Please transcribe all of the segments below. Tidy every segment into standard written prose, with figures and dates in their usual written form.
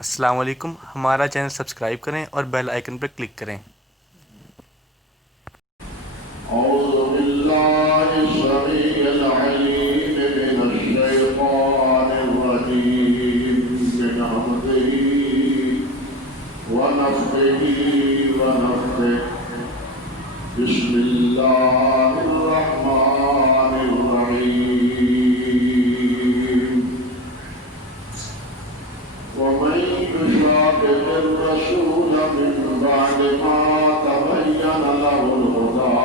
السلام علیکم، ہمارا چینل سبسکرائب کریں اور بیل آئیکن پر کلک کریں۔ اعوذ باللہ السمیع العلیم من الشیطان الرجیم من حمدہ ونفخہ ونفثہ بسم اللہ الرحمن الرحیم ومن يشاقق الرسول من بعد ما تبين له الهدى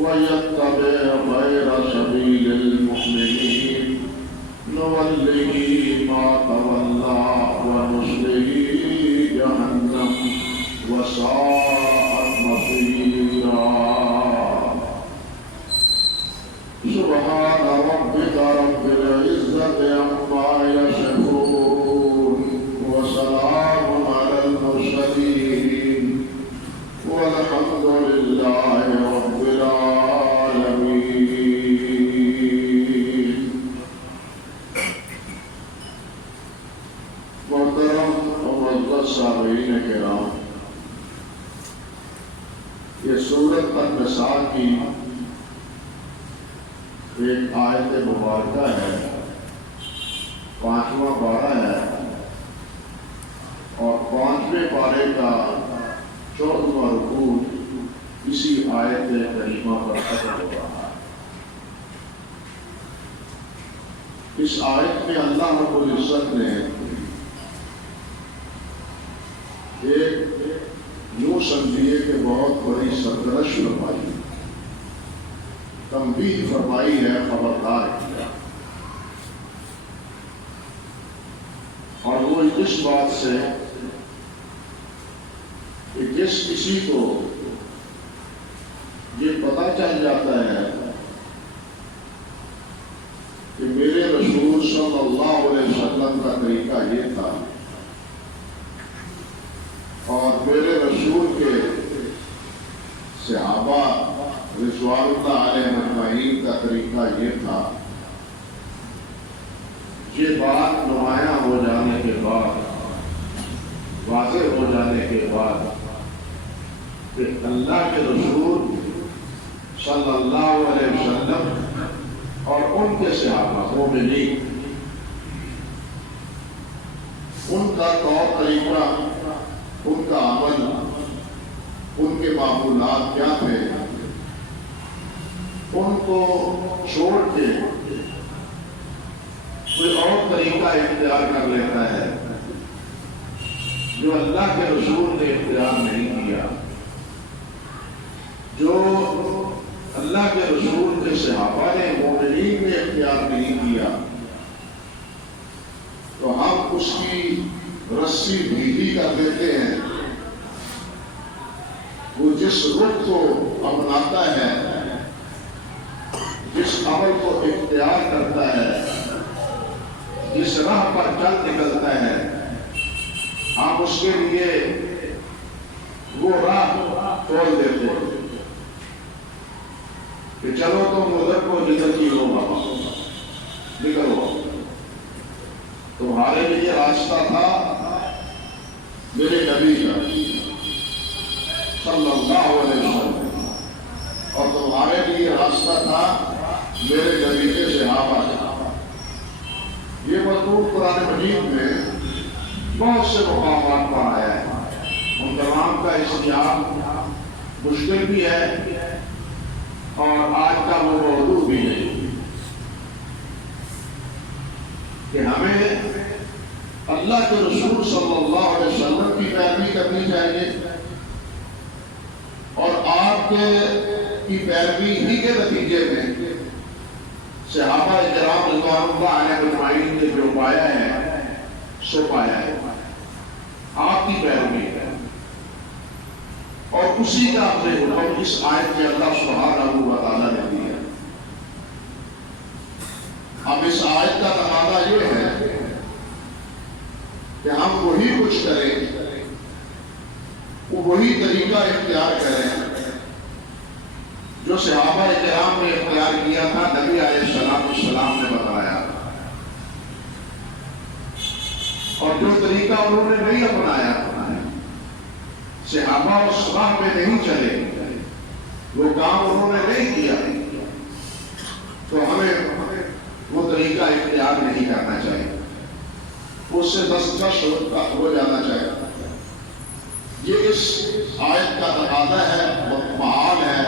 ويتبع غير سبيل المؤمنين نوله ما تولى ونصله جهنم وساءت مصيرا سبحان ربك رب العزة عما يصفون وسلام على المرسلين والحمد لله رب العالمين۔ محترم اور معزز سامعین کرام، یہ سورۃ النساء کی ایک آیت مبارکہ ہے، 5واں پارہ ہے اور 5ویں پارے کا 14واں رکوع اسی آیت کریمہ پر ختم ہو رہا ہے۔ اس آیت میں اللہ رب العزت نے ایک یوں سمجھیے کہ بہت بڑی سرگرش فرمائی، تنبیہ فرمائی ہے، خبردار کیا، اور وہ اس بات سے کہ جس کسی کو یہ پتہ چل جاتا ہے کہ میرے رسول صلی اللہ علیہ وسلم کا طریقہ یہ تھا اور میرے رسول کے صحابہ رضوان اللہ علیہ مجمعین کا طریقہ یہ تھا، یہ بات نمایاں ہو جانے کے بعد، واضح ہو جانے کے بعد کہ اللہ کے رسول صلی اللہ علیہ وسلم اور ان کے صحابہ مومنین، ان کا طور طریقہ، ان کا عمل، ان کے معمولات کیا تھے، ان کو چھوڑ کے کوئی اور طریقہ اختیار کر لیتا ہے جو اللہ کے رسول نے اختیار نہیں کیا، جو اللہ کے رسول کے صحابہ نے مومنین نے اختیار نہیں کیا، تو ہم اس کی رسی ڈھیلی کر دیتے ہیں۔ وہ جس رخ کو اپناتا ہے، جس عمل کو اختیار کرتا ہے، جس راہ پر چل نکلتا ہے، ہم اس کے لیے وہ راہ کھول دیتے ہیں کہ چلو تم ادھر کو زندگی ہو بابا، نکلو، تمہارے لیے راستہ تھا میرے نبی کا صلی اللہ علیہ وسلم، اور تمہارے لیے راستہ تھا میرے نبی کے صحابہ کا۔ یہ مضمون قرآن مجید میں بہت سے مقامات پر آیا ہے، ان تمام کا استیاب مشکل بھی ہے اور آج کا وہ موضوع بھی نہیں کہ ہمیں اللہ کے رسول صلی اللہ علیہ وسلم کی پیروی کرنی چاہیے اور آپ کی پیروی ہی کے نتیجے میں صحابہ کرام رضوان اللہ علیہ مجمعین نے جو پایا ہے سو پایا ہے، آپ کی پیروی ہے، اور اسی کا اپنے حکم اس آیت میں اللہ سبحانہ و تعالیٰ نے دیا۔ اب اس آیت کا تقاضا یہ ہے کہ ہم وہی کچھ کریں، وہی طریقہ اختیار کریں جو صحابہ کرام نے اختیار کیا تھا، نبی علیہ السلام نے بتایا، اور جو طریقہ انہوں نے نہیں اپنایا، صحابہ اس راہ پہ نہیں چلے، وہ کام انہوں نے نہیں کیا، تو ہمیں وہ طریقہ اختیار نہیں کرنا چاہیے، اس سے دستکش ہو جانا چاہیے۔ یہ اس آیت کا تقاضا ہے، محال ہے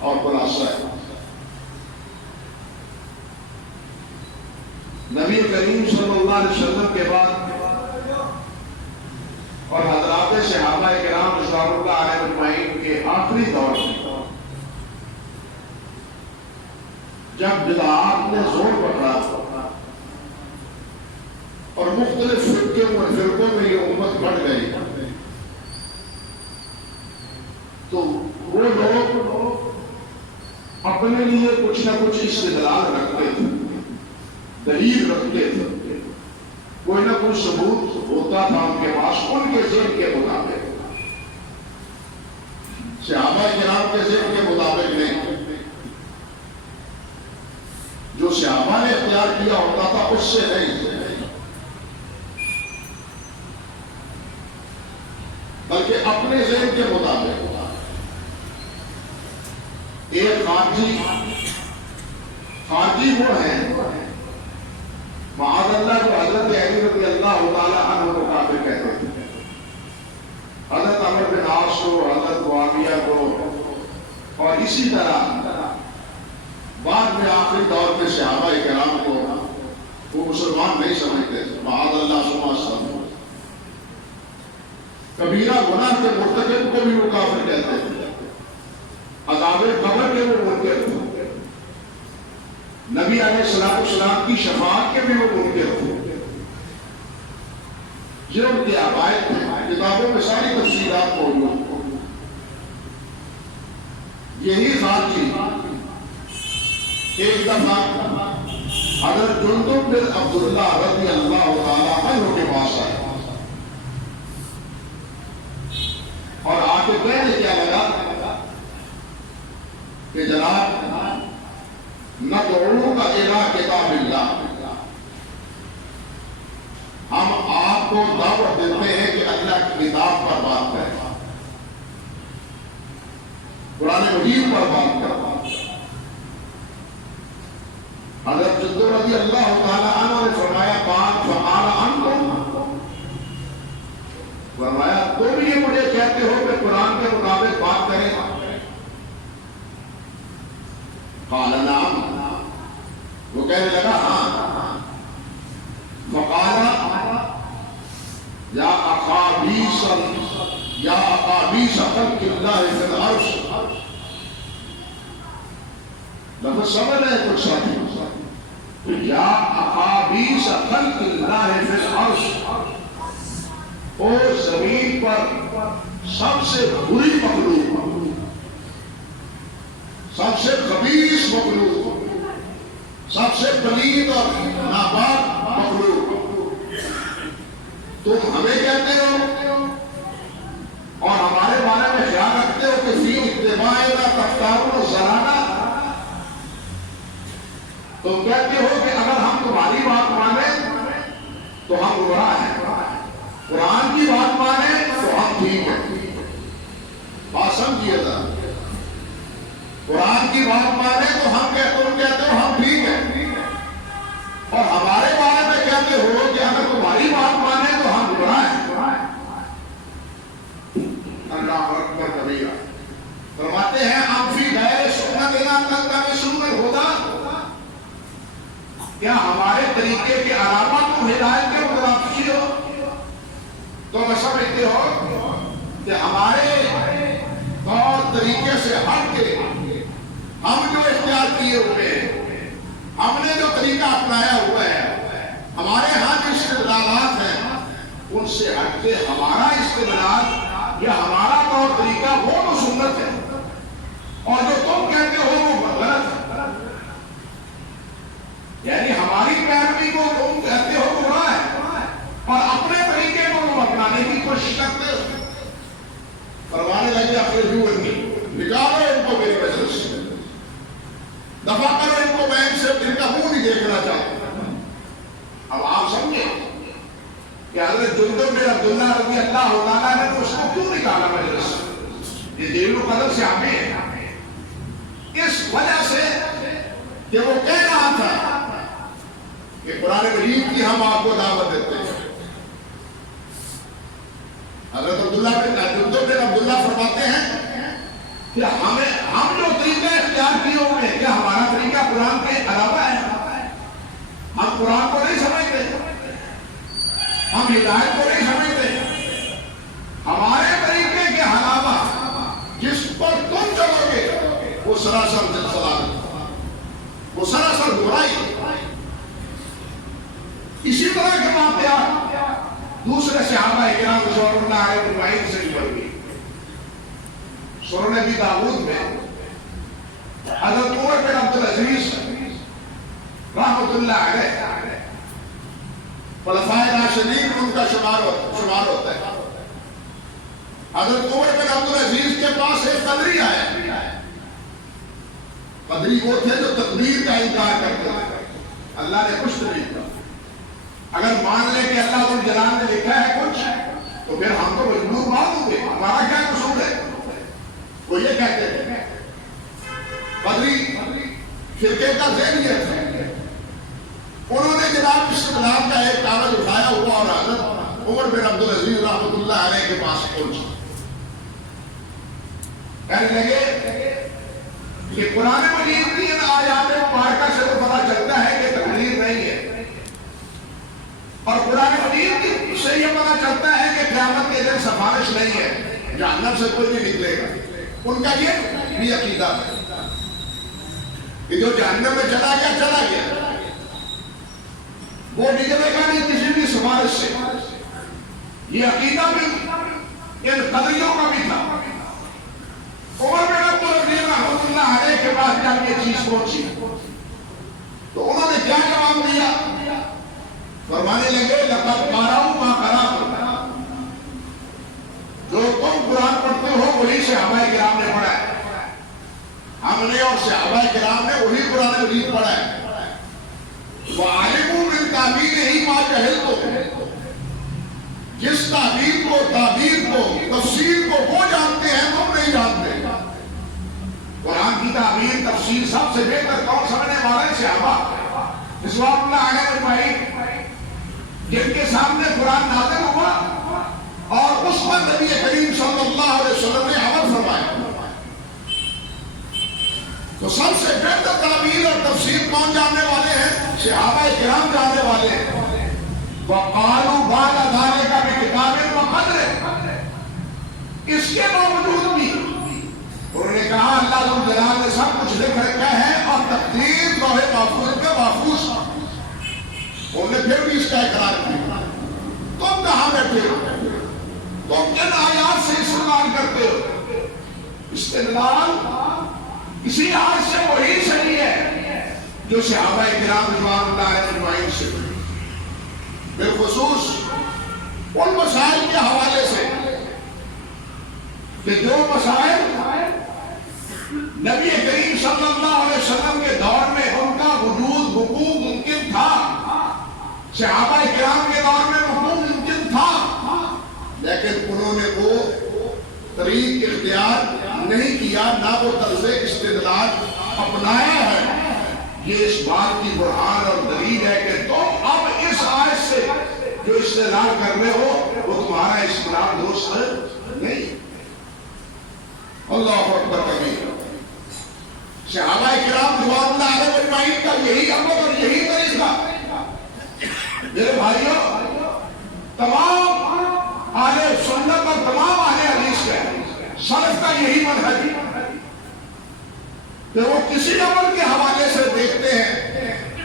اور خلاصہ ہے۔ نبی کریم صلی اللہ علیہ وسلم کے بعد اور حضرات صحابہ کرام رضوان اللہ علیہ اجمعین کے آخری دور میں جب بدعات نے زور پکڑا اور مختلف فرقوں میں یہ امت بڑھ گئی، تو وہ لوگ اپنے لیے کچھ نہ کچھ استدلال رکھتے تھے، دلیل رکھتے تھے، کوئی نہ کوئی ثبوت ہوتا تھا ان کے پاس، ان کے ذہن کے مطابق، صحابہ کرام کے ذہن کے مطابق نہیں، جو صحابہ نے اختیار کیا ہوتا تھا اس سے نہیں، بلکہ اپنے ذہن کے مطابق۔ ایک خارجی وہ ہیں معاذ اللہ کو حضرت علی رضی اللہ تعالی عنہ کو کافر کہتے تھے، حضرت عمر بن عاص کو، حضرت معاویہ کو، اور اسی طرح بعد میں آخری دور میں صحابہ کرام کو وہ مسلمان نہیں سمجھتے تھے، معاذ اللہ ثم استغفر، کبیرہ گناہ کے مرتکب کو بھی وہ کافر کہتے تھے، عذاب قبر کے وہ منکر تھے، نبی علیہ السلام کی شفاعت کے بھی وہ منکر تھے، یہ ان کے عقائد تھے، کتابوں میں ساری تفصیلات موجود۔ یہی خارجی ایک دفعہ حضرت جندب بن عبداللہ رضی اللہ تعالیٰ عنہ کے پاس آئے اور آ کے کہنے کیا لگا کہ جناب ندعوک الی کتاب اللہ، ہم آپ کو دعوت دیتے ہیں کہ اللہ کی کتاب پر بات کریں، قرآن مجید پر بات کریں۔ حضرت جندب رضی اللہ تعالی عنہ نے فرمایا بات فقال انتم، فرمایا تم یہ مجھے کہتے ہو کہ قرآن کے مطابق بات کریں؟ قال نعم، وہ کہنے لگا ہاں۔ فقال یا اقابیس خلق اللہ فی العرش، لفظ سمجھ رہے ہیں کچھ ساتھی، یا اقابیس خلق اللہ فی العرش، او زمین پر سب سے بری مخلوق، سب سے خبیث مخلوق، سب سے پلید اور ناپاک مخلوق، تم ہمیں کہتے ہو اور ہمارے بارے میں خیال رکھتے ہو کہ فی اتباعنا تختارون زرانا، تم کہتے ہو کہ اگر ہم تمہاری بات مانیں تو ہم گمراہ ہیں، قرآن کی بات مانیں تو ہم ٹھیک ہیں۔ بات سمجھیے گا، قرآن کی بات مانیں تو تم کہتے ہو ہم ٹھیک ہیں، اور ہمارے بارے میں کہتے ہو کہ اگر تمہاری بات مانیں تو ہم گمراہ ہیں۔ اللہ اکبر کبیرہ، فرماتے ہیں ہم فی غیر سنتنا تلتمسون الہدی، کیا ہمارے طریقے کے علاوہ تم ہدایت کے متلاشی ہو؟ تو میں سمجھتے ہو کہ ہمارے طور طریقے سے ہٹ کے ہم جو اختیار کیے ہوئے ہیں، ہم نے جو طریقہ اپنایا ہوا ہے، ہمارے ہاں جو استدلالات ہیں ان سے ہٹ کے ہمارا استدلال یا ہمارا طور طریقہ وہ تو سنت ہے، اور جو تم کہتے ہو وہ غلط ہے، یعنی ہماری پیروی کو تم کہتے ہو گمراہ ہے اور اپنے طریقے کو تم اپنانے کی کوشش کرتے ہو۔ فرمانے لگے اخرجونی، نکالو ان کو میری مجلس سے، دفع کرو ان کو، میں ان کا منہ نہیں دیکھنا چاہتا۔ اب آپ سمجھے کہ حضرت عبداللہ رضی اللہ عنہ نے اس کو کیوں نکالا مجلس سے؟ یہ جلیل القدر سے ہمیں ہے، اس وجہ سے کہ وہ کہہ رہا تھا کہ قرآن مجید کی ہم آپ کو دعوت دیتے ہیں۔ حضرت عبداللہ فرماتے ہیں کہ ہم جو طریقہ اختیار کیے ہوئے ہیں، کیا ہمارا طریقہ قرآن کے علاوہ ہے؟ ہم قرآن کو نہیں سمجھتے، ہم ہدایت کو نہیں سمجھتے۔ ہمارے طریقے کے علاوہ جس پر تم چلو گے وہ سراسر ضلالت، وہ سراسر برائی۔ اسی طرح کے واقعات دوسرے صحابہ کرام رضوان اللہ علیہ اجمعین سے بھی ہوئی۔ سنن ابی داؤد میں حضرت عمر بن عبدالعزیز رحمۃ اللہ علیہ خلفائے راشدین میں ان کا شمار ہوتا ہے۔ حضرت عمر بن عبدالعزیز کے پاس ایک قدری آیا۔ قدری وہ تھے جو تقدیر کا انکار کرتے تھے، اللہ نے کچھ نہیں کیا۔ اگر مان لے کہ اللہ ذو الجلال نے لکھا ہے کچھ تو پھر ہم تو مجبور مان دوں گے، ہمارا کیا قصور ہے؟ وہ یہ کہتے تھے۔ قدری فرقے کا ذہنیت ہے۔ انہوں نے جناب استقلال کا ایک کاغذ اٹھایا ہوا اور حضرت عمر بن عبدالعزیز رحمۃ اللہ علیہ کے پاس پہنچا، کہنے لگے کہ قرآن مجید کی ان آیات مبارکہ سے تو پتہ چلتا ہے کہ تقدیر نہیں ہے، اور قرآن مجید سے یہ پتہ چلتا ہے کہ قیامت کے دن سفارش نہیں ہے، جہنم سے کوئی نہیں نکلے گا۔ ان کا یہ بھی عقیدہ ہے کہ جو جہنم میں چلا گیا وہ نکلے گا نہیں کسی بھی سفارش سے۔ یہ عقیدہ بھی ان قدریوں کا بھی تھا۔ عمر بن عبدالعزیز رحمۃ اللہ علیہ کے پاس جب یہ چیز پہنچی تو انہوں نے کیا جواب دیا؟ فرمانے لگے لقد قرأوا ما قرأتم، جو تم قرآن پڑھتے ہو وہی صحابہ کرام نے پڑھا ہے، ہم نے اور صحابہ کرام نے وہی قرآن مجید پڑھا ہے۔ وَعَلِمُوا مِن تَعْبِيرِهِ مَا جَهِلْتُمْ، جس تعبیر کو تفسیر کو وہ جانتے ہیں تم نہیں جانتے۔ قرآن کی تعبیر تفسیر سب سے بہتر کون سمجھنے والے؟ صحابہ رضوان اللہ علیہ اجمعین، جن کے سامنے قرآن نازل ہوا اور اس پر نبی کریم صلی اللہ علیہ وسلم نے عمل فرمایا۔ تو سب سے بہتر تعبیر اور تفسیر کون جاننے والے ہیں؟ صحابہ کرام جاننے والے ہیں۔ وَقَالُوا بَعْدَ ذَلِكَ بِكِتَابٍ وَقَدْرٍ، اس کے باوجود بھی انہوں نے کہا اللہ ذو الجلال نے سب کچھ لکھ رکھا ہے اور تقدیر لوح محفوظ کے محفوظ۔ انہوں نے پھر بھی اس کا اقرار کیا۔ تم کہاں بیٹھے ہو؟ تم کن آیات سے استدلال کرتے ہو؟ استدلال اسی لحاظ سے وہی صحیح ہے جو صحابہ کرام رضوان اللہ علیہ اجمعین سے، بالخصوص ان مسائل کے حوالے سے کہ جو مسائل نبی کریم صلی اللہ علیہ وسلم کے دور میں ان کا وجود وقوع ممکن تھا، صحابہ کرام کے دور میں وقوع ممکن تھا، لیکن انہوں نے وہ طریق اختیار نہیں کیا، نہ وہ طرز استدلال اپنایا ہے۔ یہ اس بات کی برہان اور دلیل ہے کہ تم اب اس آیت سے جو استدلال کر رہے ہو وہ تمہارا استدلال درست نہیں۔ اللہ اکبر کبیر۔ صحابہ کرام رضوان اللہ علیہ اجمعین کا یہی عمل اور یہی طریقہ۔ میرے بھائیوں، تمام اہل سنت اور تمام اہل حدیث کا سلف کا یہی منہج ہے کہ وہ کسی عمل کے حوالے سے دیکھتے ہیں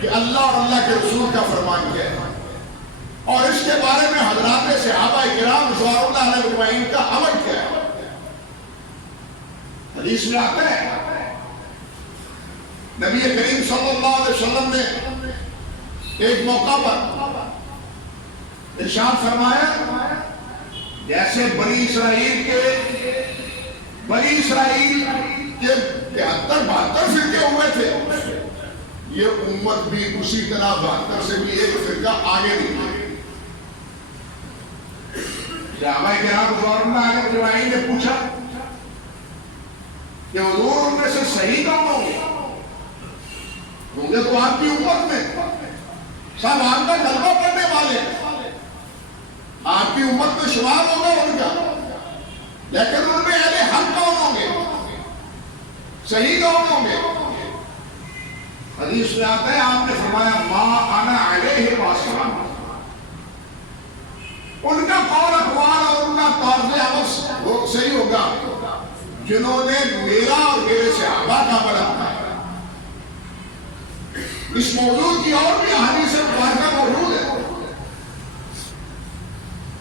کہ اللہ اور اللہ کے رسول کا فرمان کیا ہے اور اس کے بارے میں حضرات صحابہ کرام رضوان اللہ علیہ اجمعین کا عمل کیا ہے۔ حدیث میں آتا ہے نبی کریم صلی اللہ علیہ وسلم نے ایک موقع پر ارشاد فرمایا، جیسے بنی اسرائیل کے 72 فرقے ہوئے تھے، یہ امت بھی اسی طرح 72 سے بھی ایک فرقہ آگے نکلی۔ صحابہ کرام رضوان اللہ اجمعین نے پوچھا کہ حضور ان میں سے صحیح کون ہوں گے؟ ہوں گے تو آپ کی امت میں سب آپ کا کلمہ پڑھنے والے آپ کی امت میں شمار ہوگا ان کا، لیکن ان میں اہل حق کون ہوں گے؟ صحیح کون ہوں گے؟ حدیث میں آتا ہے آپ نے فرمایا ما انا علیہ واسلام، ان کا قول اقوال اور ان کا طرز عمل صحیح ہوگا جنہوں نے میرا اور میرے صحابہ کا عمل اپنایا۔ اس موضوع کی اور بھی احادیث مبارکہ موجود ہے،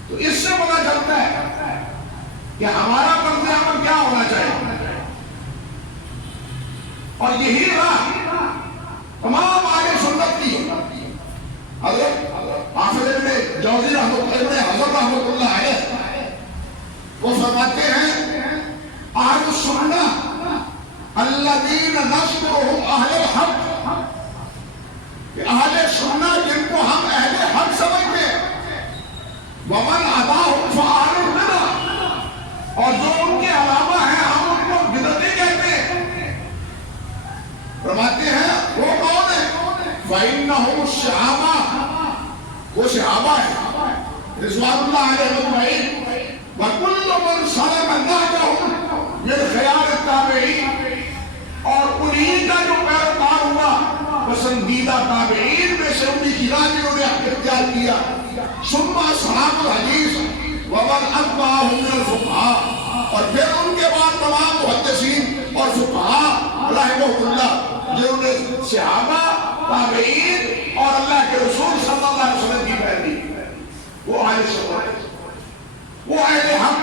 تو اس سے پتہ چلتا ہے کہ ہمارا طرز عمل کیا ہونا چاہیے، اور یہی راہ تمام اہل سنت کی۔ حضرت حافظ ابن جوزی حضرت رحمۃ اللہ علیہ وہ فرماتے ہیں اہل السنہ الذین نذکرهم اہل الحق، کہ اہل سنہ جن کو ہم اہل حق سمجھتے ہیں، ومن عداهم فاہل البدع، اور جو ان کے علاوہ ہیں ہم ان کو بدعتی کہتے ہیں۔ فرماتے ہیں وہ کون ہے؟ فإنهم الصحابہ، وہ صحابہ ہیں رضوان اللہ علیہ اجمعین، وکل من سلک نہجهم من خیار التابعین، اور انہی کا جو پیروکار ہوا پسندیدہ تابعین میں سے انہی کی راہ جنہوں نے اختیار کیا، ثم اصحاب الحدیث ومن اتبعهم من الفقہاء، اور پھر ان کے بعد تمام محدثین اور فقہاء رحمہ اللہ جنہوں نے صحابہ، تابعین اور اللہ کے رسول صلی اللہ علیہ وسلم کی پیروی، وہ اہل سنت، وہ اہل حق۔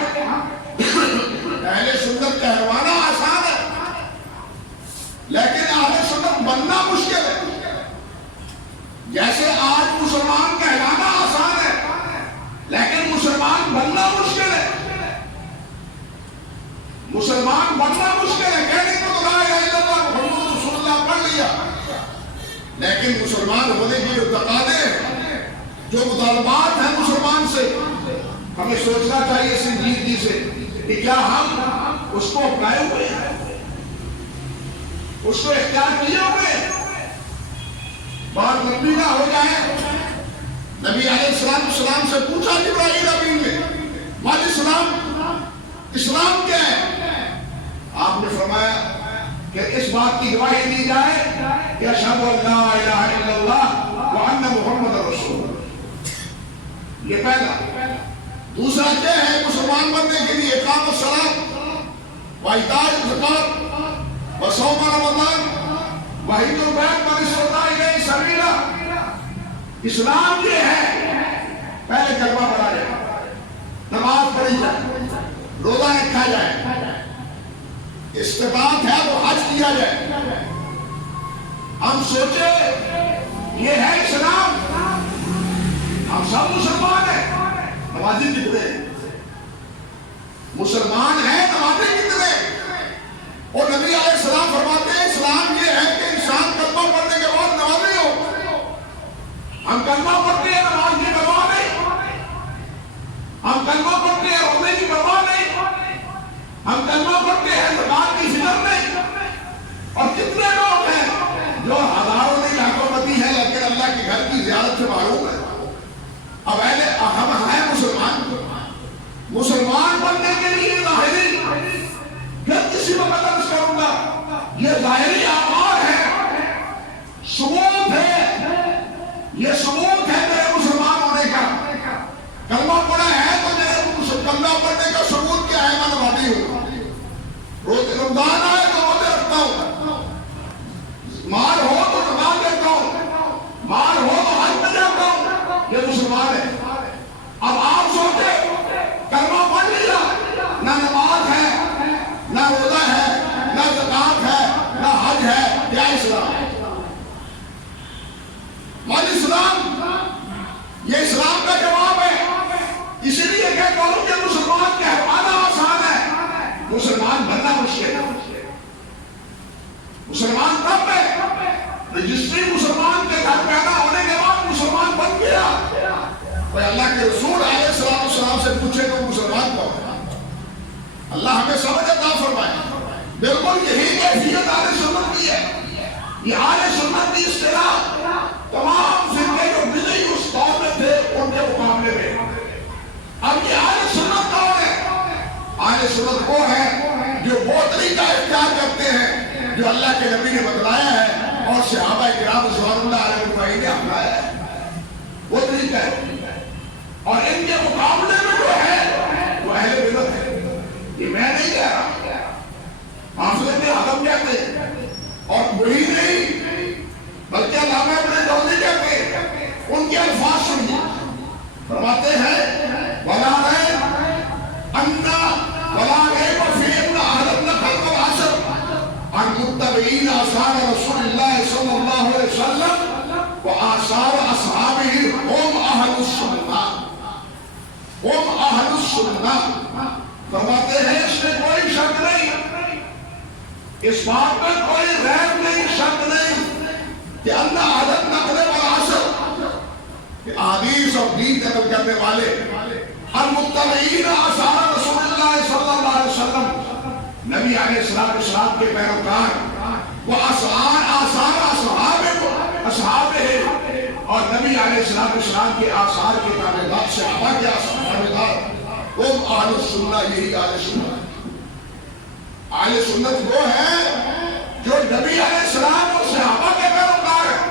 اہل سنت کہلوانا آسان ہے، لیکن اہل سنت بننا مشکل ہے۔ جیسے آج مسلمان کہلانا آسان ہے، لیکن مسلمان بننا مشکل ہے۔ مسلمان بننا مشکل ہے، کہنے کو تو لا الہ الا اللہ محمد رسول اللہ پڑھ لیا، لیکن مسلمان ہونے کی جو تقاضے ہیں، جو مطالبات ہیں مسلمان سے، ہمیں سوچنا چاہیے سنجیدگی سے کہ کیا ہم اس کو اپنائے ہوئے ہیں، اس کو اختیار کیے ہوئے ہیں۔ بات لمبی نہ ہو جائے، نبی علیہ السلام سے پوچھا جبرائیل امین نے مال اسلام، اسلام کیا ہے؟ آپ نے فرمایا کہ اس بات کی گواہی دی جائے کہ اشہد ان لا الہ الا اللہ وان محمد رسول اللہ، یہ پہلا۔ دوسرا کیا ہے مسلمان بننے کے لیے؟ اقام الصلاۃ وایتاء الزکوٰۃ وصوم رمضان وحج البیت من استطاع الیہ سبیلا۔ اسلام یہ ہے پہلے کلمہ پڑھا جائے، نماز پڑھی جائے، روزہ رکھا جائے، استطاعت ہے تو حج کیا جائے۔ ہم سوچے یہ ہے اسلام، ہم سب مسلمان ہیں، نمازی کتنے مسلمان ہیں، نمازی کتنے؟ اور نبی علیہ السلام فرماتے ہیں اسلام یہ ہے کہ انسان کلمہ پڑھنے کے بعد نمازی ہو۔ ہم کلمہ پڑھتے ہیں، نماز کی پرواہ نہیں، ہم کلمہ پڑھتے ہیں، روزے کی پرواہ نہیں، ہم کلمہ پڑھتے ہیں، زکات کی فکر نہیں۔ اور کتنے لوگ ہیں جو ہزاروں نہیں لاکھوں پتی ہیں لیکن اللہ کے گھر کی زیارت سے محروم ہے۔ اب ہم ہیں مسلمان بننے کے لیے ظاہری، پھر کسی وقت عرض کروں گا، یہ ظاہری اعمال ہے، ثبوت ہے، یہ ثبوت ہے میرے مسلمان ہونے کا۔ کلمہ پڑھا ہے تو میرے کلمہ پڑھنے کا ثبوت کیا ہے؟ میں نمازی ہوں، روز رمضان آئے تو روزے رکھتا ہوں، مال ہو تو نماز دیتا ہوں، مال ہو تو حج میں جاتا ہوں، یہ مسلمان ہے۔ اب آپ سوچے کلمہ پڑھ لیا، نہ نماز ہے، نہ روزہ ہے، نہ زکات ہے، نہ حج ہے، کیا اسلام؟ مال اسلام، یہ اسلام کا جواب ہے۔ اسی لیے کہتا ہوں کہ مسلمان کہلانا آسان ہے، مسلمان بننا مشکل ہے۔ مسلمان تب ہے رجسٹری مسلمان کے گھر پیدا ہونے کے بعد مسلمان بن گیا۔ اللہ کے رسول علیہ السلام سے پوچھے تو اللہ ہمیں سمجھ عطا فرمائے. بالکل یہی کیفیت اہل سنت کی ہے. یہ اہل سنت کی اصطلاح تمام فرقے جو بدعی اس دور میں تھے ان کے مقابلے میں. اب یہ اہل سنت کون ہے؟ اہل سنت وہ ہے جو وہ طریقہ اختیار کرتے ہیں جو اللہ کے نبی نے بتلایا ہے اور صحابہ کرام رضوان اللہ علیہ نے اپنایا ہے. وہ طریقہ ہے. اور ان کے مقابلے میں جو ہے وہ اہل بدعت ہے. یہ میں نہیں کہہ رہا، حافظ ابن حجر کہتے ہیں. اور وہی نہیں بلکہ علامہ ابن جوزی کہتے ہیں. ان کے الفاظ سنیے، فرماتے ہیں وَلَا رَيْبَ أَنَّ وَلَا رَيْبَ فِي أَنَّ أَهْلَ النَّقْلِ وَالْعَصْرِ عَنْ مُتَّبِعِينَ آثَارَ رسول اللہ صلی اللہ علیہ وسلم وآثار اصحابہ هم اہل السنہ. هم اہل السنہ. فرماتے ہیں اس میں کوئی شک نہیں، اس بات میں کوئی ریب نہیں، شک نہیں کہ ان اہل النقل والعصر، کہ احادیث اور دین نقل کرنے والے المتبعین آثار رسول اللہ صلی اللہ علیہ وسلم، نبی علیہ السلام کے پیروکار، وہ آثار اصحاب اور نبی علیہ السلام کے آثار کے تابعدار، صحابہ کے تابعدار، وہ اہل السنہ. یہی اہل سنت. اہل سنت وہ ہے جو نبی علیہ السلام اور صحابہ کے پیروکار ہیں،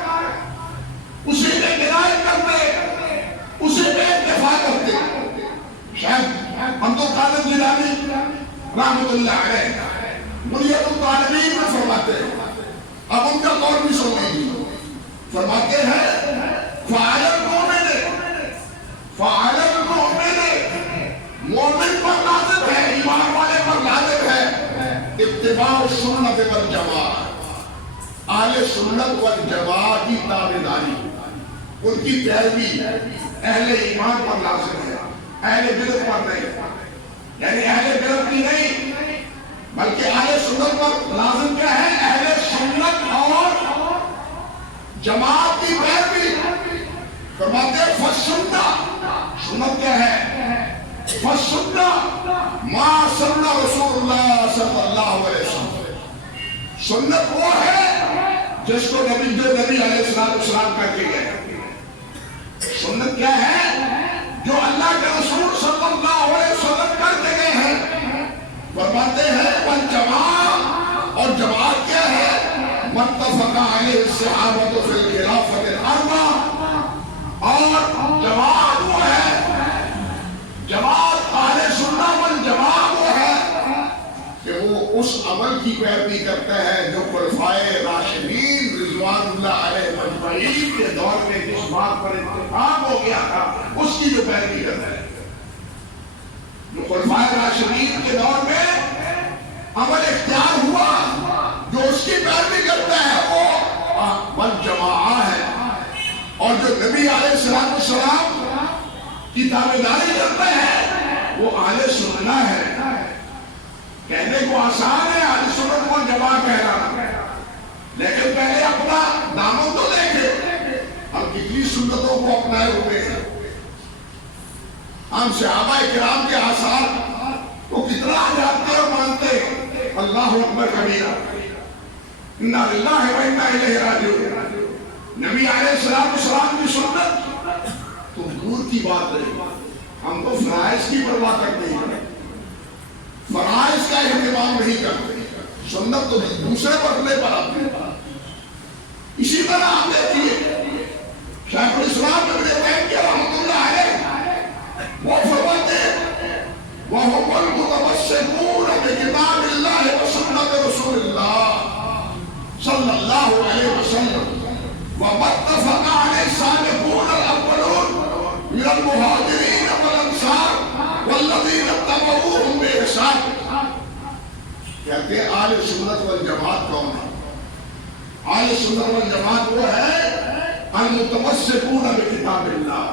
اسی پہ قناعت کرتے، اسی پہ اتفاق کرتے. شیخ عبد القادر جیلانی رحمۃ اللہ علیہ بنیاد الطالبین میں فرماتے ہیں، اب ان کا قول بھی سن لیجیے. فرماتے ہیں فعل المؤمن، مومن پر لازم ہے، ایمان والے پر لازم ہے اتباع السنت والجماعہ، اہل سنت والجماعہ کی تابعداری، ان کی پیروی اہل ایمان پر لازم ہے، اہل بدعت پر نہیں. یعنی اہل بدعت کی نہیں بلکہ اہل سنت پر لازم کیا ہے؟ اہل سنت اور جماعت کی پیروی. فرماتے ہیں فالسنہ، سنت کیا ہے؟ فالسنہ ما سن رسول اللہ صلی اللہ علیہ وسلم. سنت وہ ہے جس کو نبی علیہ السلام کر کے گئے. سنت کیا ہے؟ جو اللہ کے رسول صلی اللہ علیہ وسلم کر کے گئے ہیں. فرماتے ہیں والجماعت، اور جماعت کیا ہے؟ متفق علیہ الصحابہ فی الخلافۃ الاربعہ. اور جماعت وہ ہے، جماعت اہل سنہ والجماعت وہ ہے کہ وہ اس عمل کی پیروی کرتا ہے جو خلفائے راشدین رضوان اللہ علیہ مجمعین کے دور میں جس بات پر اتفاق ہو گیا تھا اس کی جو پیروی کرتا ہے. جو خلفائے راشدین کے دور میں عمل اختیار ہوا جو اس کی پیروی کرتا ہے وہ والجماعہ ہے. اور جو نبی علیہ السلام کی تابعداری کرتا ہے وہ اہل سنہ ہے. کہنے کو آسان ہے اہل سنت کو جماعت کہنا، لیکن پہلے اپنا دامن تو دیکھے. ہم کتنی سنتوں کو اپنائے ہوئے ہیں، ہم صحابہ کرام کے آثار کو کتنا جانتے اور مانتے. اللہ اکبر کبیرہ، انا للہ و انا الیہ راجعون. نبی علیہ السلام کی سنت تو دور کی بات ہے، ہم تو فرائض کی پرواہ کرتے ہیں، فرائض کا اہتمام نہیں کرتے. سنت تو دوسرے مرتبے پر آتی ہے. اسی طرح آپ دیکھیے شیخ الاسلام ابن تیمیہ رحمۃ اللہ علیہ وہ فرماتے ہیں وَهُمُ الْمُتَمَسِّكُونَ بِكِتَابِ اللَّهِ وَسُنَّةِ رَسُولِ اللَّهِ صلی اللہ علیہ وسلم وَمَا اتَّفَقَ عَلَيْهِ السَّابِقُونَ الْأَوَّلُونَ مِنَ الْمُهَاجِرِينَ وَالْأَنصَارِ وَالَّذِينَ اتَّبَعُوهُم بِإِحْسَانٍ. کہتے ہیں اہل سنت والجماعت کون ہے؟ اہل سنت والجماعت وہ ہے المتمسکون بکتاب اللہ،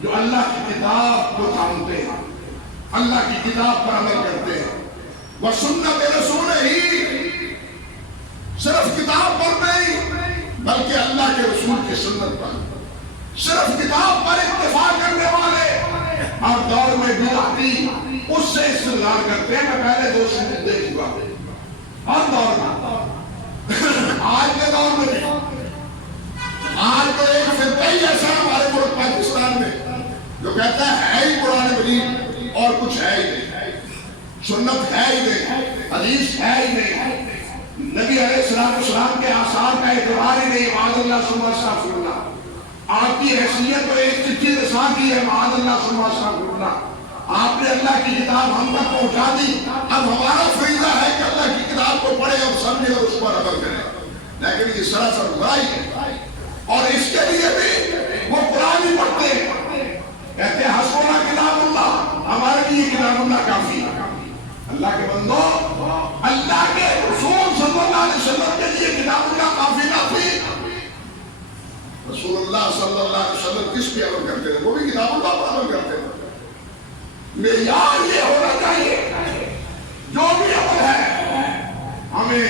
جو اللہ کی کتاب کو تھامتے ہیں، اللہ کی کتاب پر عمل کرتے ہیں. وسنت رسول ہی، صرف کتاب پر نہیں بلکہ اللہ کے رسول کی سنت پر. صرف کتاب پر اتفاق کرنے والے اور دور میں بدعتی اس سے استدلال کرتے ہیں. میں پہلے 2 ثبوت دے چکا ہر دور میں. آج کے دور میں آج تو ایک فرقہ ہی ایسا ہمارے ملک پاکستان میں جو کہتا ہے ہی قرآن مجید اور کچھ ہے ہی نہیں, سنت ہے ہی نہیں, حدیث ہے ہی نہیں, نبی علیہ السلام کے آثار کا اعتبار ہی نہیں. معاذ اللہ ثم استغفر اللہ. آپ کی حیثیت تو ایک چٹھی رساں کی ہے. معاذ اللہ ثم استغفر اللہ. آپ نے اللہ کی کتاب ہم تک پہنچا دی. اب ہمارا فریضہ ہے کہ اللہ کی کتاب کو پڑھے اور سمجھے اور اس پر عمل کریں. لیکن یہ سراسر برائی ہے. اور اس کے لیے بھی وہ قرآن ہی پڑھتے ہیں, کہتے ہیں حسبنا کتاب اللہ, ہمارے لیے کتاب اللہ کافی ہے. اللہ کے بندو, اللہ کے رسول صلی اللہ علیہ وسلم کے لیے کتاب اللہ کافی نہ تھی. رسول اللہ صلی اللہ علیہ وسلم کس پہ عمل کرتے تھے؟ وہ بھی کتاب اللہ پر عمل کرتے تھے. معیار یہ ہونا چاہیے جو بھی عمل ہے ہمیں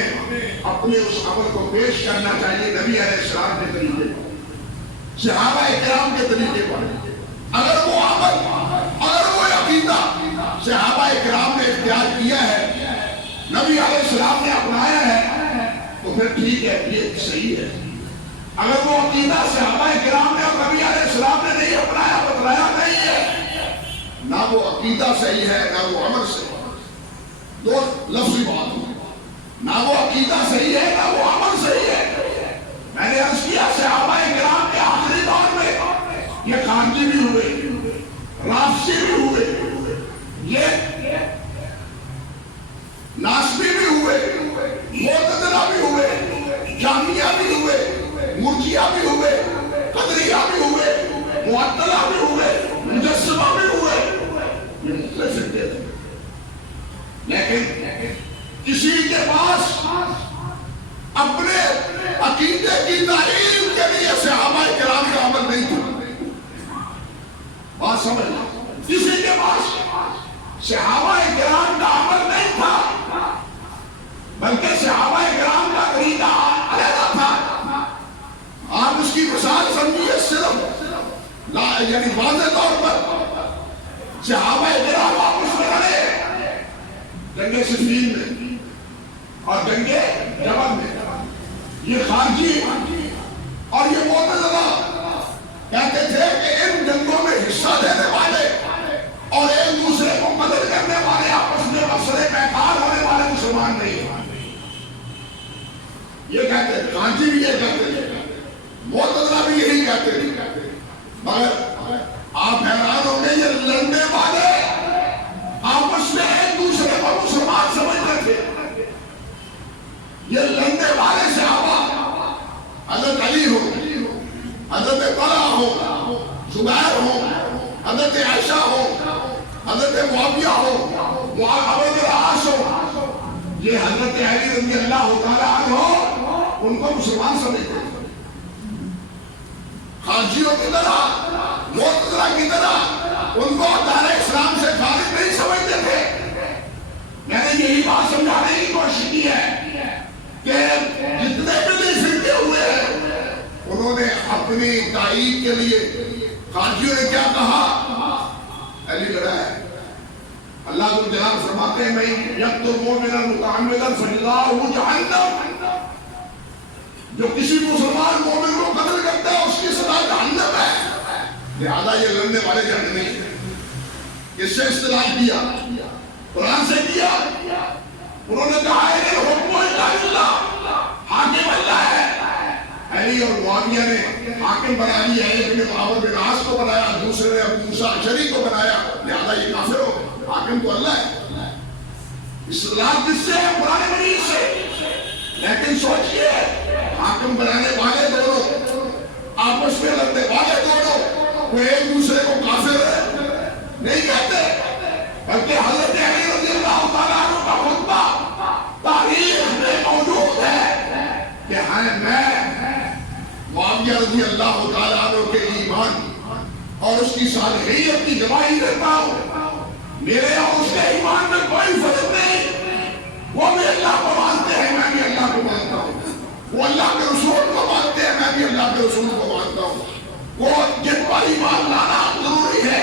اپنے اس عمل کو پیش کرنا چاہیے نبی علیہ السلام کے طریقے پر, صحابہ کرام کے طریقے پر. اگر وہ عمل, اگر وہ عقیدہ صحابہ کرام نے اختیار کیا ہے, نبی علیہ السلام نے اپنایا ہے, تو پھر ٹھیک ہے, یہ صحیح ہے. اگر وہ عقیدہ صحابہ کرام نے اور نبی علیہ السلام نے نہیں اپنایا, بتلایا, نہیں ہے, نہ وہ عقیدہ صحیح ہے نہ وہ عمل صحیح ہے. دو لفظی بات ہے, نہ وہ عقیدہ صحیح ہے نہ وہ عمل صحیح ہے. میں نے عرض کیا صحابہ کرام کے آخری دور میں یہ خارجی بھی ہوئے, رافضی بھی ہوئے, یہ ناسبی بھی ہوئے, معتزلہ بھی ہوئے, جہمیہ بھی ہوئے, مرجیہ بھی ہوئے, قدریہ بھی ہوئے, معطلہ بھی ہوئے, مجسمہ بھی ہوئے. یہ مختلف فرقے تھے, لیکن کسی کے پاس اپنے عقیدے کی تعلیم کے لیے صحابہ کرام کا عمل نہیں تھا. بات سمجھ, کسی کے پاس صحابہ کرام کا عمل نہیں تھا, بلکہ صحابہ کرام کا طریقہ علیحدہ تھا. آپ اس کی مثال سمجھیے, صرف یعنی واضح طور پر صحابہ کرام آپس میں لڑے جنگ صفین میں اور جنگ جمل میں. یہ خارجی اور یہ معتزلہ کہتے تھے کہ ان جنگوں میں حصہ دینے والے اور ایک دوسرے کو قتل کرنے والے آپس میں مسئلے بیکار ہونے والے مسلمان نہیں. یہ کہتے تھے, خارجی بھی یہ کہتے تھے, معتزلہ بھی یہی کہتے تھے. مگر آپ حیران ہوں گے, یہ لڑنے والے آپس میں ایک دوسرے کو مسلمان سمجھتے تھے. یہ لڑنے والے صحابہ حضرت علی ہو, حضرت طلحہ ہو, زبیر ہو, حضرت عائشہ ہو, حضرت معاویہ ہو, عبد العاص ہو, یہ حضرت علی رضی اللہ تعالیٰ عنہ ان کو مسلمان سمجھتے تھے. خارجیوں کی طرح, معتزلہ کی طرح ان کو دار اسلام سے خارج نہیں سمجھتے تھے. میں نے یہی بات سمجھانے کی کوشش کی ہے کہ جتنے بھی فرقے ہوئے ہیں انہوں نے اپنی تائید کے لیے, خارجیوں نے کیا کہا, علی لڑا ہے. اللہ تعالیٰ جلال فرماتے ہیں میں یقتل مومنا متعمدا فجزاؤہ جہنم, جو کسی مسلمان مومن کو قتل کرتا ہے اس کی سزا جہنم ہے. لہذا یہ لڑنے والے جنگ نہیں ہیں. کس سے استدلال کیا؟ قرآن سے کیا. انہوں نے کہا ہے کہ حکم اللہ, حاکم اللہ ہے. علی اور معاویہ نے حاکم بنا لیا, ایک نے عمرو بن عاص کو بنایا, دوسرے نے ابو موسیٰ اشعری کو بنایا, لہذا یہ کافر ہو گئے. حاکم تو اللہ ہے. استدلال کس سے ہے؟ قرآن مجید سے. لیکن سوچئے, حاکم بنانے والے دونوں, آپس میں لڑنے والے دونوں, وہ ایک دوسرے کو کافر نہیں کہتے, بلکہ حضرت علی رضی اللہ تعالیٰ عنہ کا خطبہ تاریخ میں موجود ہے کہ میں معاویہ رضی اللہ تعالیٰ عنہ کے ایمان اور اس کی صالحیت کی گواہی دیتا ہوں. میرے اور اس کے ایمان میں کوئی فرق نہیں. وہ بھی اللہ کو مانتے ہیں, میں بھی اللہ کو مانتا ہوں. وہ اللہ کے رسول کو مانتے ہیں, میں بھی اللہ کے رسول کو مانتا ہوں. وہ جن پر ایمان لانا ضروری ہے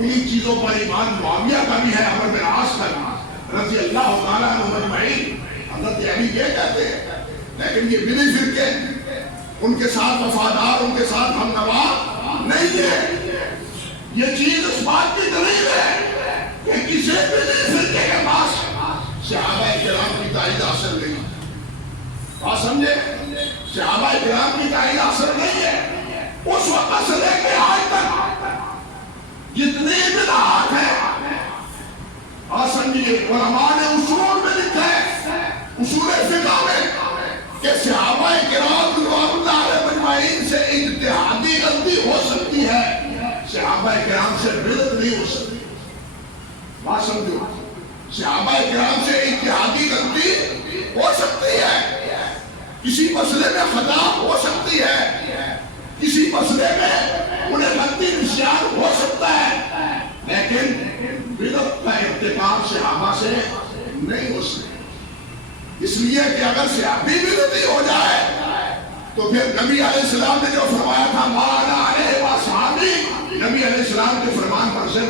انہی چیزوں پر ایمان معاویہ کا بھی ہے، عمر بن عاص کا بھی، رضی اللہ تعالیٰ عنہ مجمعین۔ حضرت علی یہ کہتے ہیں، لیکن یہ بنی فرقے ان کے ساتھ وفادار، ان کے ساتھ ہم نوا نہیں ہے۔ یہ چیز اس بات کی دلیل ہے کہ کسی بنی فرقے کے پاس صحابہ کرام کی تائید حاصل نہیں، بات سمجھے؟ صحابہ کرام کی تائید حاصل نہیں ہے۔ اس وقت سے لے کے آج تک جتنی بدعات ہیں، بات سمجھیے، علماء نے اصول میں لکھا ہے، اصول فقہ میں، کہ صحابہ کرام رضوان اللہ علیہ مجمعین سے اجتہادی غلطی ہو سکتی ہے، صحابہ کرام سے بدعت نہیں ہو سکتی۔ بات سمجھو، صحابہ کرام سے اجتہادی غلطی ہو سکتی ہے، کسی مسئلے میں خطا ہو سکتی ہے، کسی مسئلے میں انہیں غلطی نشان ہو سکتا ہے، لیکن بدعت کا ارتکاب صحابہ سے نہیں ہو سکتا۔ اس لیے کہ اگر صحابی بدعتی ہو جائے تو پھر نبی علیہ السلام نے جو فرمایا تھا ما انا علیہ واصحابی، نبی علیہ السلام کے فرمان پر سے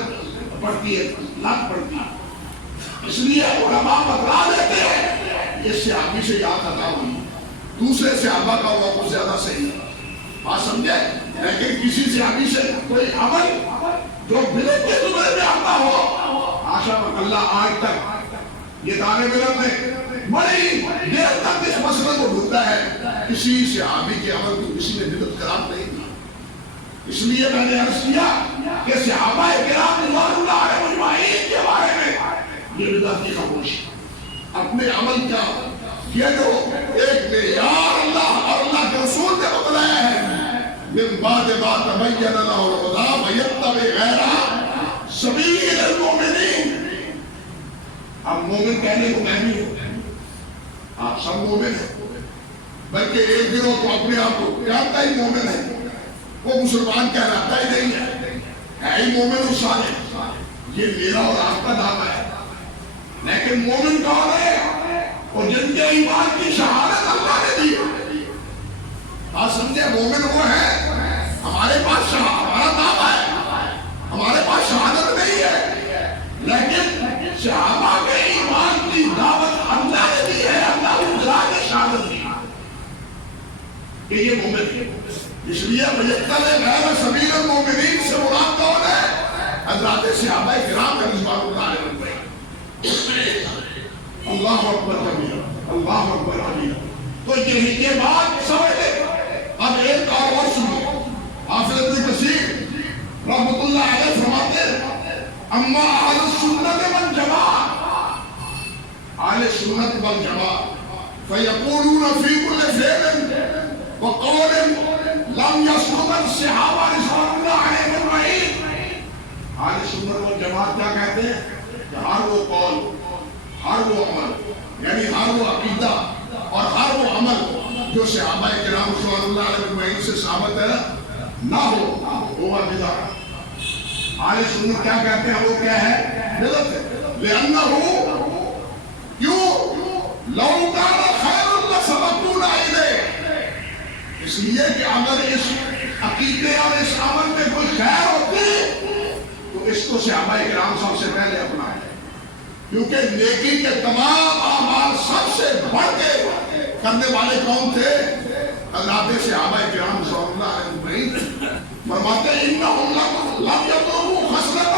پڑتی ہے، لگ پڑتی ہے۔ اس لیے علماء بتلا دیتے ہیں یہ صحابی سے یاد خطا ہوئی، دوسرے صحابہ کا ہوا کچھ زیادہ صحیح ہے، بات سمجھے؟ لیکن کسی صحابی سے کوئی عمل جو بدعت کے زمرے میں آتا ہو، آشا اللہ آج تک یہ طالب علم نے بڑی دیر تک اس مسئلے کو ڈھونڈتا ہے، کسی صحابی کے عمل کو کسی نے بدعت قرار نہیں دیا۔ اس لیے میں نے عرض کیا کہ صحابہ کرام رضوان اللہ علیہ مجمعین کے بارے میں یہ بدعت کی خاموشی، اپنے عمل کا یہ جو ایک معیار اللہ اور اللہ کے رسول نے بتلایا ہے، من بعد ما تبین لہ الہدی ویتبع غیر سبیل المؤمنین۔ اب مومن کہنے کو میں بھی ہوں، آپ سب مومن ہیں، بلکہ ایک دنوں تو اپنے آپ کو کہتا ہی مومن ہے، وہ مسلمان کہلاتا ہی نہیں ہے ہی مومن و صالح، یہ میرا اور آپ کا دعویٰ ہے۔ لیکن مومن کون ہے؟ اور جن کے ایمان کی شہادت اللہ نے دی، آپ سمجھے؟ مومن وہ ہے، ہمارے پاس ہمارا دعویٰ ہے، ہمارے پاس شہادت نہیں ہے، لیکن صحابہ کے ایمان کی دعوت اللہ نے دی ہے، اللہ نے شہادت دی کہ یہ مومن ہے۔ اس لیے ویتبع غیر سبیل المؤمنین سے مراد کون ہے؟ حضرات صحابہ کرام رضوان اللہ علیہ وسلم۔ اللہ اکبر کبیرہ، اللہ اکبر کبیرہ۔ تو یہی کے بعد سمجھ لے، اب ایک اور سنیے، حافظ ابن کثیر رحمۃ اللہ علیہ فرماتے ہیں، اما اہل السنت والجماعۃ، اہل سنت والجماعۃ فیقولون فی کل فعل وقول لم یسبق الصحابہ رضوان اللہ علیہ مجمعین۔ اہل سنت والجماعت کیا کہتے ہیں؟ کہ ہر وہ قول، ہر وہ عمل، یعنی ہر وہ عقیدہ اور ہر وہ عمل جو صحابہ کرام رضوان اللہ علیہ مجمعین سے ثابت ہے نہ ہوگا بدعت۔ اہل سنت کیا کہتے ہیں؟ وہ کیا ہے؟ بدعت ہے۔ لأنه کیوں؟ لو کان خیر لسبقونا الیہ، اس لیے کہ اگر اس عقیدے اور اس عمل میں کوئی خیر ہوتی تو اس کو صحابہ کرام سب سے پہلے اپنائے، کیونکہ نیکی کے تمام اعمال سب سے بڑھ کے کرنے والے کون تھے؟ حضرات صحابہ کرام رضوان اللہ علیہ مجمعین۔ فرماتے ہیں انہم لم یترکوا خصلۃ،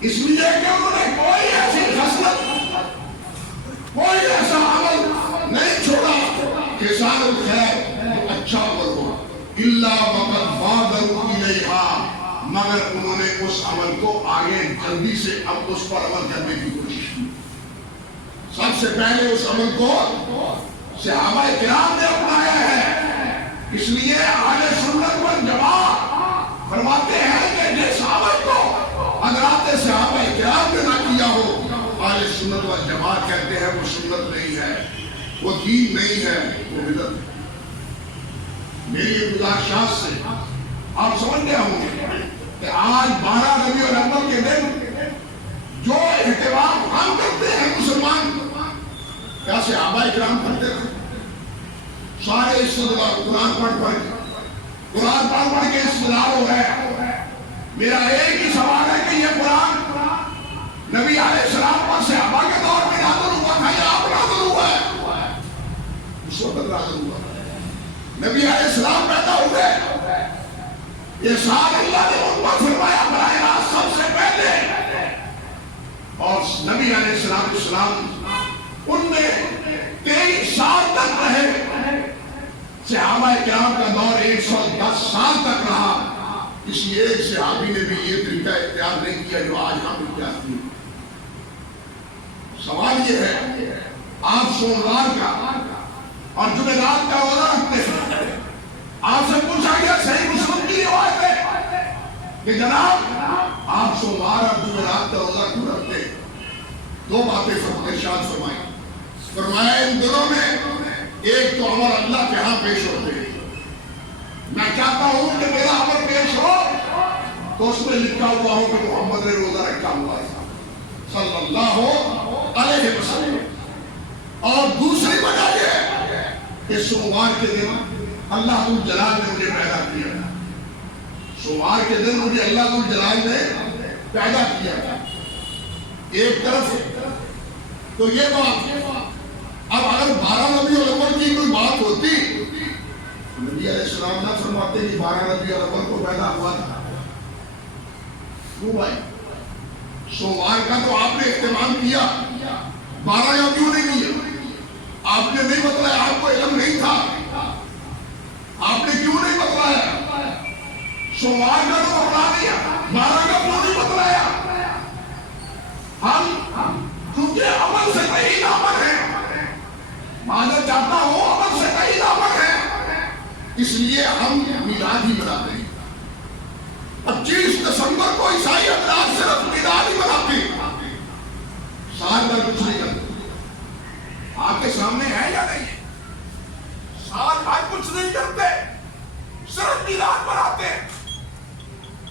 اس لیے کہ انہوں نے کوئی ایسی خصلت، کوئی ایسا عمل نہیں چھوڑا خصال الخیر جو اچھا عمل ہو، الا وقد بادروا الیہا، مگر انہوں نے اس عمل کو آگے جلدی سے اب اس پر عمل کرنے کی کوشش کی۔ سب سے پہلے اس عمل کو صحابہ کرام نے اپنایا ہے۔ اس لیے اہل سنت والجماعت فرماتے ہیں کہ جس عمل کو حضرات صحابہ کرام نے نہ کیا ہو، اہل سنت والجماعت کہتے ہیں وہ سنت نہیں ہے، وہ دین نہیں ہے، وہ بدعت ہے۔ میری گزارشات سے آپ سمجھ گئے ہوں گے کہ آج 12 ربیع الاول کے دن جو اہتمام ہم کرتے ہیں مسلمان، کیا صحابہ کرام کرتے تھے؟ سارے استدلال قرآن پڑھ کے، قرآن پڑھ کے استدلال ہو گئے، میرا ایک ہی سوال ہے کہ یہ قرآن نبی علیہ السلام پر صحابہ کے دور میں نازل ہوا تھا یا اب نازل ہوا ہے؟ اس وقت نازل ہوا ہے۔ نبی علیہ السلام پیدا ہوئے، یہ سال اللہ نے ان پر فرمایا براہ راست سب سے پہلے، اور نبی علیہ السلام ان میں 23 سال تک رہے۔ صحابہ کرام کا دور 110 سال تک رہا۔ کسی ایک صحابی نے بھی یہ طریقہ اختیار نہیں کیا جو آج ہم اختیار کیے۔ سوال یہ ہے، آپ سوموار کا اور جمعرات کا روزہ رکھتے ہیں، آپ سے پوچھا گیا صحیح مسلم کی روایت ہے کہ جناب آپ سوموار اور جمعرات کا روزہ کیوں رکھتے ہیں؟ دو باتیں ارشاد فرمائیں۔ فرمایا ان دنوں میں ایک تو عمل اللہ کے ہاں پیش ہوتے ہیں، میں چاہتا ہوں کہ میرا عمل پیش ہو تو اس میں لکھا ہوا ہو کہ محمد نے روزہ رکھا ہوا ہے صلی اللہ علیہ وسلم۔ اور دوسری وجہ یہ کہ سوموار کے دن اللہ ذو الجلال نے مجھے پیدا کیا تھا، سوموار کے دن مجھے اللہ ذو الجلال نے پیدا کیا تھا۔ ایک طرف تو یہ بات، اب اگر 12 ربیع الاول کی کوئی بات ہوتی، نبی علیہ السلام نہ فرماتے کہ 12 ربیع الاول کو پیدا ہوا تھا۔ کیوں بھائی؟ سوموار کا تو آپ نے اہتمام کیا، 12 یا کیوں نہیں کیا؟ آپ نے نہیں بتلایا، آپ کو علم نہیں تھا، آپ نے کیوں نہیں بتلایا؟ سوموار کا تو بتلا دیا، 12 کا کیوں نہیں بتلایا؟ ہم کیونکہ عمل سے کہیں نامر ہے، معذرت چاہتا ہوں، عمل سے کہیں نامر ہے، اس لیے ہم میلاد ہی مناتے ہیں۔ 25 دسمبر کو عیسائی حضرات صرف میلاد ہی مناتے ہیں، سال بھر کچھ نہیں کرتے۔ آپ کے سامنے ہے یا نہیں؟ سال بھر کچھ نہیں کرتے، صرف میلاد مناتے ہیں۔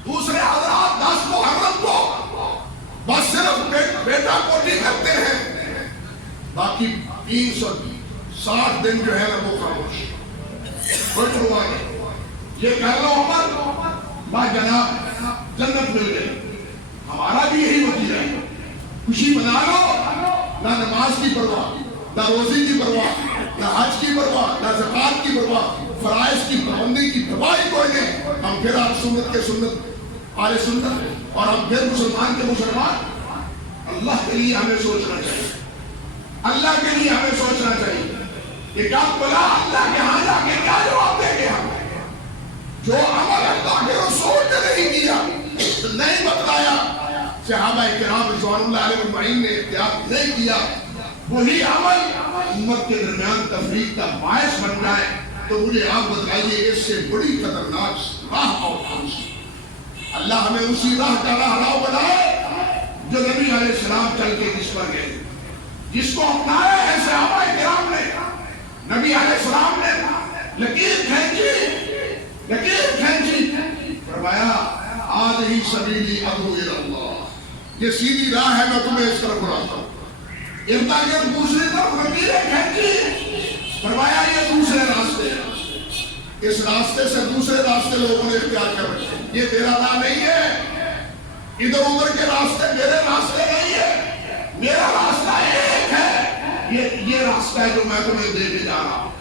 دوسرے حضرات 10 محرم کو بس صرف بیٹا کوٹی کرتے ہیں، باقی 360 دن جو ہے نا وہ خاموش، کچھ ہوا نہیں۔ یہ کہہ لو عمر با جناب جنت مل گئی، ہمارا بھی یہی وجہ ہے۔ خوشی منا لو، نہ نماز کی پرواہ، نہ روزی کی پرواہ، نہ حج کی پرواہ، نہ زکات کی پرواہ، فرائض کی پابندی کی پرواہ کوئی نہیں۔ ہم پھر آپ سنت کے سنت آل سنت، اور ہم پھر مسلمان کے مسلمان۔ اللہ کے لیے ہمیں سوچنا چاہیے، اللہ کے لیے ہمیں سوچنا چاہیے کہ کیا بلا اللہ کے ہاں جا کے کیا جواب دیں گے ہم؟ جو عمل اللہ کے رسول نے نہیں کیا، نہیں بتلایا، صحابہ کرام رضوان اللہ علیہ اجمعین نے اختیار نہیں کیا، وہی عمل امت کے درمیان تفریق کا باعث بن جائے، تو مجھے آپ بتلائیے اس سے بڑی خطرناک راہ اور کون سی؟ اللہ ہمیں اسی راہ کا راہ راہ بنائے جو نبی علیہ السلام چل کے جس پر گئے، جس کو اپنایا ہے صحابہ کرام نے۔ نبی علیہ السلام نے لکیر کھینچی، فرمایا ہذہ سبیلی ادعو الی اللہ، یہ سیدھی راہ ہے، میں تمہیں اس طرف بلاتا ہوں۔ اردا گرد دوسری طرف لکیریں کھینچی، فرمایا یہ دوسرے راستے ہیں، اس راستے سے دوسرے راستے لوگوں نے اختیار کر رکھے، یہ تیرا راہ نہیں ہے، ادھر ادھر کے راستے میرے راستے نہیں ہے، میرا راستہ ایک ہے، یہ راستہ ہے جو میں تمہیں دے کے جا رہا ہوں۔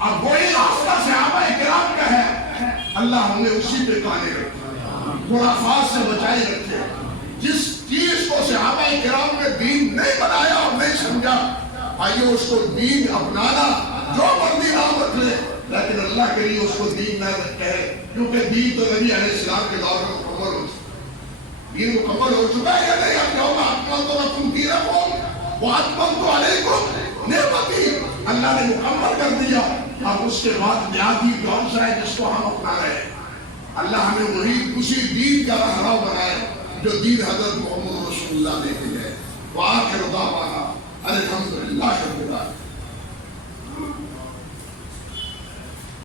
اب وہی راستہ صحابہ کرام کا ہے، اللہ ہمیں اسی پہ قائم رکھے، خرافات سے بچائے رکھے۔ جس چیز کو صحابہ کرام نے دین نہیں بنایا اور نہیں سمجھا، آئیے اس کو دین اپنانا، جو مرضی نام رکھ لے، لیکن اللہ کے لیے اس کو دین نہ کہے، کیونکہ دین تو نبی علیہ السلام کے دور میں مکمل ہو چکا، دین مکمل ہو چکا ہے یا نہیں؟ اب اکملت لکم دینکم واتممت علیکم نعمتی، اللہ نے مکمل کر دیا، اب اس کے بعد بنیادی کون سا ہے جس کو ہم اپنا رہے ہیں؟ اللہ ہمیں وہی اسی دین کا راہ بنائے جو دین حضرت محمد رسول اللہ نے دی ہے۔ وآخر دعوانا الحمدللہ رب العالمین۔